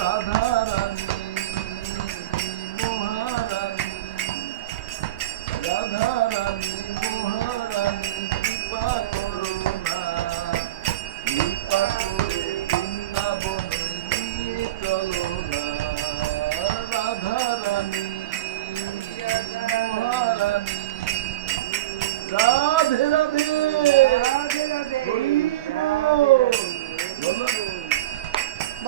রাধারানী মহারানী রাধারানী মহারানী কৃপা করো না কৃপা করে বৃন্দাবনে নিয়ে চলো না রাধারানী মহারানী রাধে রাধে।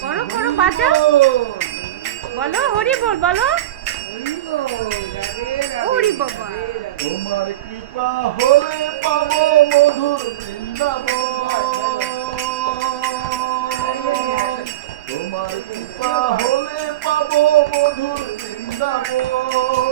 করো, করো, বাজাও। বলো হরি বল বলো হরি বাবা। তোমার কৃপা হলে পাবো মধুর বৃন্দাবন তোমার কৃপা হলে পাবো মধুর বৃন্দাবন